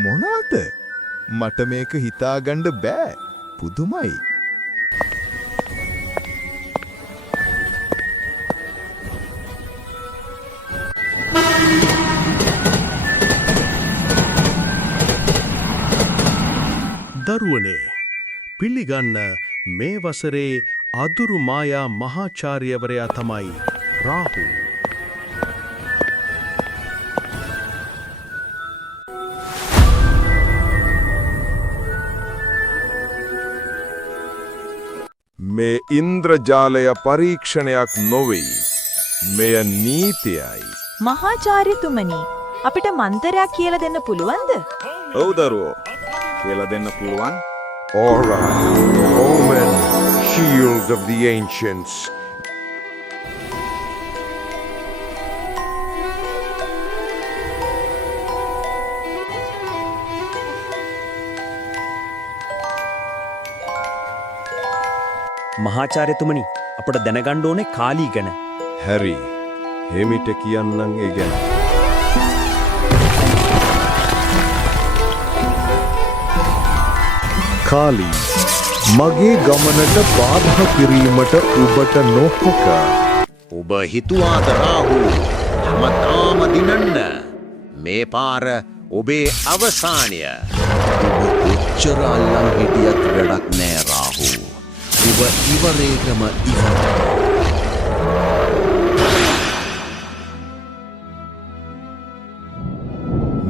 මොනවද? මට මේක හිතාගන්න බෑ. පුදුමයි. දරුවනේ පිළිගන්න මේ වසරේ අදුරු මායා මහාචාර්යවරයා තමයි රාහු. මේ ඉන්ද්‍රජාලය පරීක්ෂණයක් නොවෙයි. මෙය නීතියයි. මහාචාර්යතුමනි, අපිට මන්තරයක් කියලා දෙන්න පුළුවන්ද? ඔව් දරුවෝ. කියලා දෙන්න පුළුවන්. Aura, Omen, Shield of the Ancients. මහාචාර්යතුමනි, අපට දැනගන්න ඕනේ කාලී ගැන. හැරි, හෙමිට කියන්නම් ඒ ගැන. කාලී, මගේ ගමනට බාධා කිරීමට ඔබට නොහැක. ඔබ හිතුවාද රාහු හැමදාම දිනන්න මේ පාර ඔබේ අවසානය. ඔබ කොච්චර අල්ලන් හිටියත් වැඩක් නෑ රාහු. ඔබ ඉවරේකම ඉවරයි.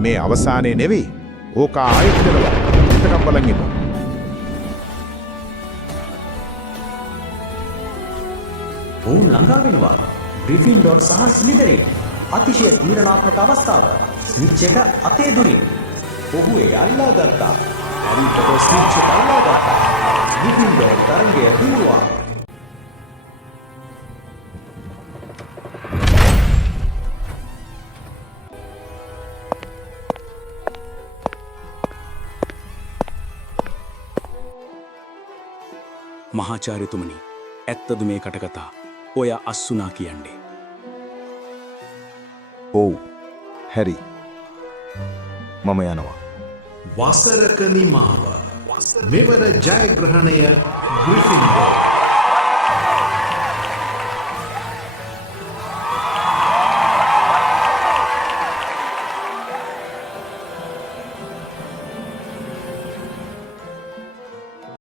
මේ අවසානයේ නෙවෙයි. ඕක ආයෙත් කරනවා. එතකම් බලන් ඉන්න. ඔවුන් ළඟා වෙනවා. ග්‍රිෆින්ඩෝර් සහ ස්ලිදරින්. අතිශය තීරණාත්මක අවස්ථාව. ස්විච් එක අතේ දුරින්. ඔහු ඒ අල්ලා ගත්තා. හැරිට ස්විච් එක අල්ලා ගත්තා. ග්‍රිෆින්ඩෝර් තරංගය දුවුවා. මහාචාර්යතුමනි, ඇත්තද මේ කටකතා? ඔය අස්සුනා කියන්නේ. ඔව්. හැරි. මම යනවා. වසරක නිමාව. මෙවර ජයග්‍රහණය ග්‍රිෆින්ඩෝර්.